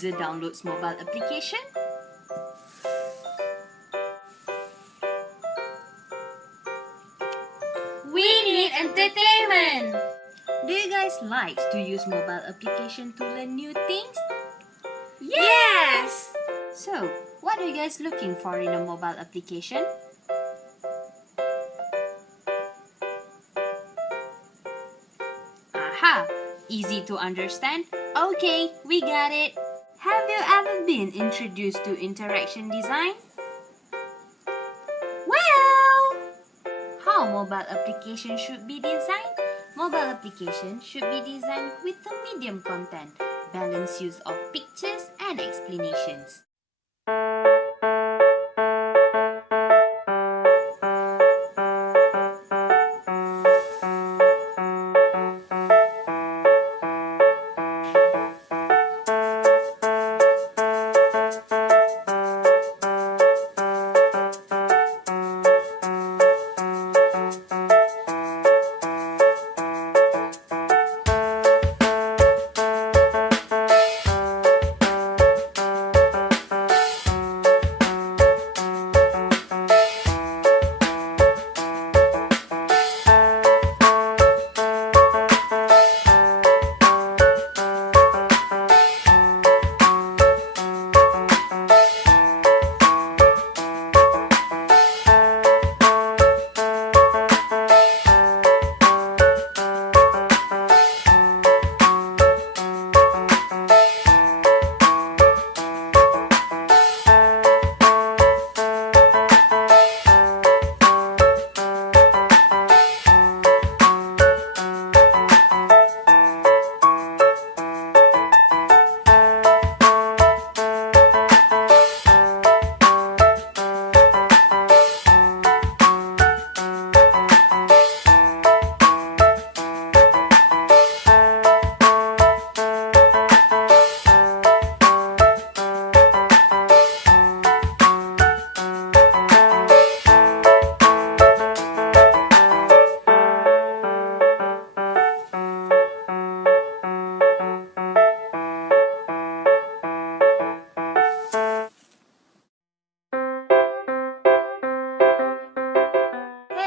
user downloads mobile application? We need entertainment! Do you guys like to use mobile application to learn new things? Yes! So, what are you guys looking for in a mobile application? Aha! Easy to understand? Okay, we got it! Have you ever been introduced to interaction design? Well, how mobile application should be designed? Mobile application should be designed with a medium content, balanced use of pictures and explanations.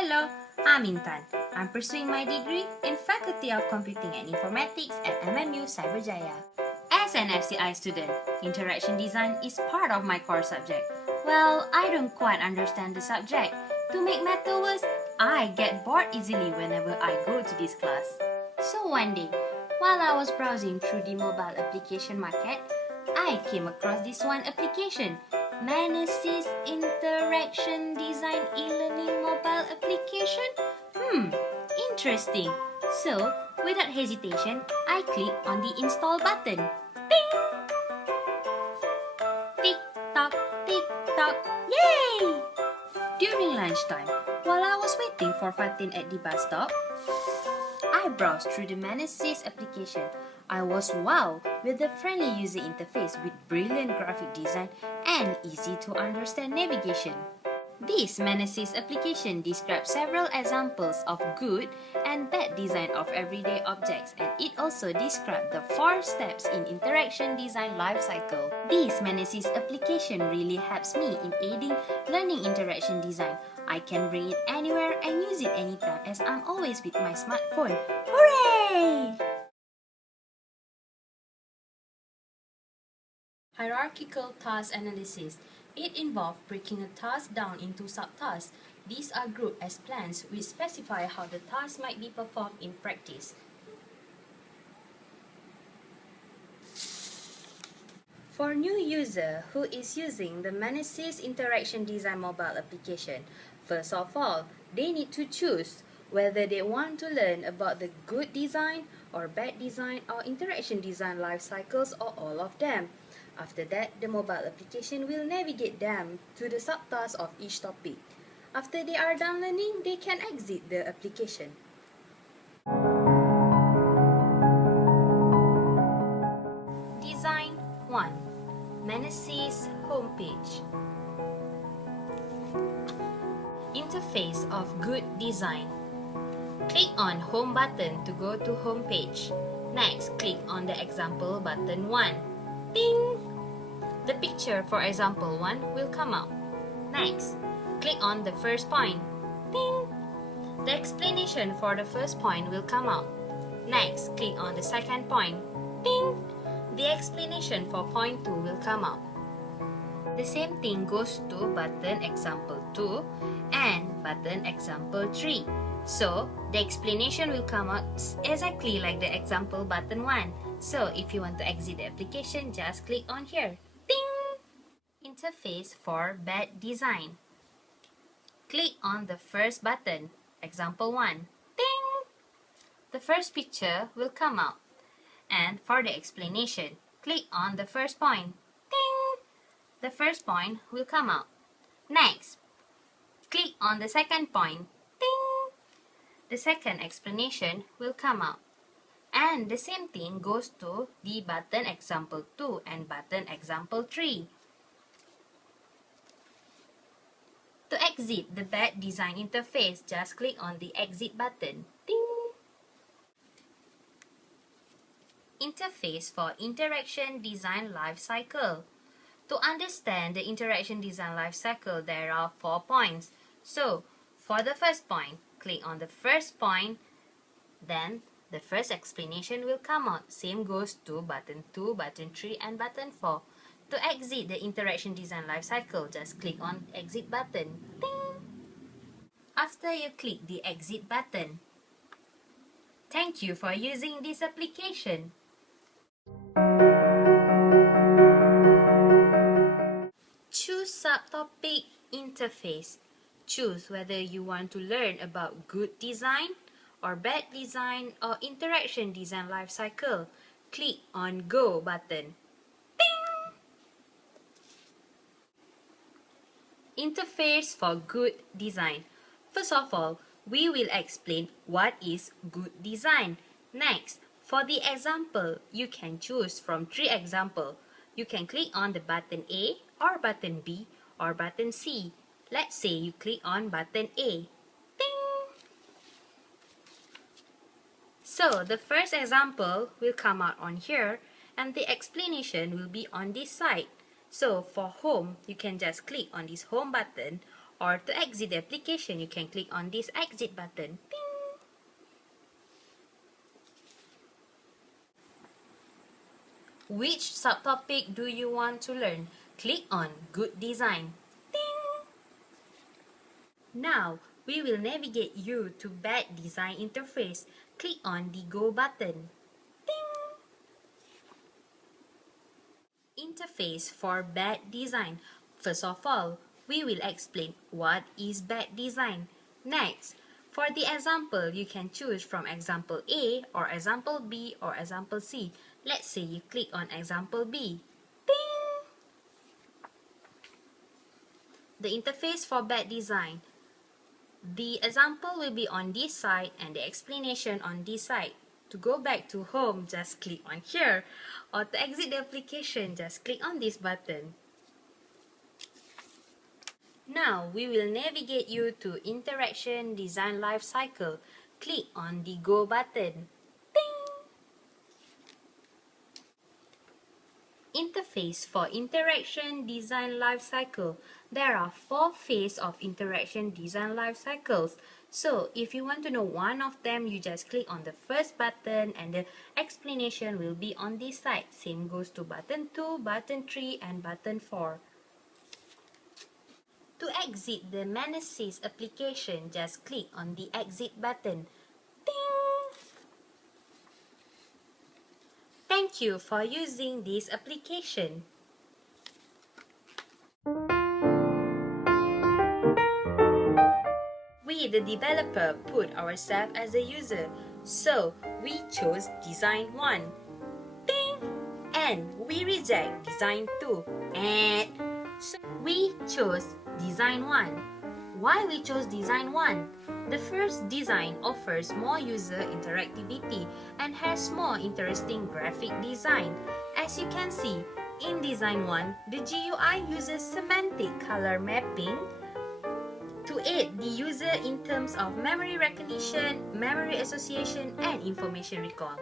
Hello, I'm Intan. I'm pursuing my degree in Faculty of Computing and Informatics at MMU Cyberjaya. As an HCI student, interaction design is part of my core subject. Well, I don't quite understand the subject. To make matters worse, I get bored easily whenever I go to this class. So one day, while I was browsing through the mobile application market, I came across this one application, Mnessist Interaction Design e-learning mobile application. Interesting. So, without hesitation, I click on the install button. Ping! Tick tock, tick tock, yay! During lunchtime, while I was waiting for Fatin at the bus stop, I browsed through the Mnessist application. I was wowed with the friendly user interface with brilliant graphic design and easy to understand navigation. This Mnessist application describes several examples of good and bad design of everyday objects, and it also describes the 4 steps in interaction design lifecycle. This Mnessist application really helps me in aiding learning interaction design. I can bring it anywhere and use it anytime as I'm always with my smartphone. Hooray! Hierarchical Task Analysis. It involves breaking a task down into subtasks. These are grouped as plans which specify how the task might be performed in practice. For new user who is using the Mnessist Interaction Design mobile application, first of all, they need to choose whether they want to learn about the good design or bad design or interaction design life cycles or all of them. After that, the mobile application will navigate them to the subtasks of each topic. After they are done learning, they can exit the application. Design 1. Mnessist homepage. Interface of good design. Click on Home button to go to home page. Next, click on the example button 1. Ding! The picture for example 1 will come out. Next, click on the first point. Ding! The explanation for the first point will come out. Next, click on the second point. Ding! The explanation for point 2 will come out. The same thing goes to button example 2 and button example 3. So, the explanation will come out exactly like the example button 1. So, if you want to exit the application, just click on here. Ding! Interface for bad design. Click on the first button, example 1. Ding! The first picture will come out. And for the explanation, click on the first point. Ding! The first point will come out. Next, click on the second point. Ding! The second explanation will come out. And the same thing goes to the button example 2 and button example 3. To exit the bad design interface, just click on the exit button. Ding! Interface for interaction design life cycle. To understand the interaction design life cycle, there are 4 points. So, for the first point, click on the first point, then the first explanation will come out. Same goes to button 2, button 3, and button 4. To exit the interaction design life cycle, just click on exit button. Ding! After you click the exit button, thank you for using this application. Choose subtopic interface. Choose whether you want to learn about good design or bad design or interaction design life cycle. Click on Go button. Ding! Interface for good design. First of all, we will explain what is good design. Next, for the example, you can choose from 3 examples. You can click on the button A or button B or button C. Let's say you click on button A. Ding! So, the first example will come out on here and the explanation will be on this side. So, for home, you can just click on this home button, or to exit the application, you can click on this exit button. Ding! Which subtopic do you want to learn? Click on Good Design. Ding! Now, we will navigate you to Bad Design interface. Click on the Go button. Ding! Interface for bad design. First of all, we will explain what is bad design. Next, for the example, you can choose from example A or example B or example C. Let's say you click on example B. Ding! The interface for bad design. The example will be on this side and the explanation on this side. To go back to home, just click on here, or to exit the application, just click on this button. Now, we will navigate you to Interaction Design Life Cycle. Click on the Go button. Ding! Interface for Interaction Design Life Cycle. There are 4 phases of Interaction Design Life Cycles. So, if you want to know one of them, you just click on the first button and the explanation will be on this side. Same goes to button 2, button 3, and button 4. To exit the Mnessist application, just click on the exit button. Ding! Thank you for using this application. We, the developer, put ourselves as a user, so we chose Design 1. Ding! And we reject Design 2. And so we chose Design 1. Why we chose Design 1? The first design offers more user interactivity and has more interesting graphic design. As you can see, in Design 1, the GUI uses semantic color mapping to aid the user in terms of memory recognition, memory association, and information recall.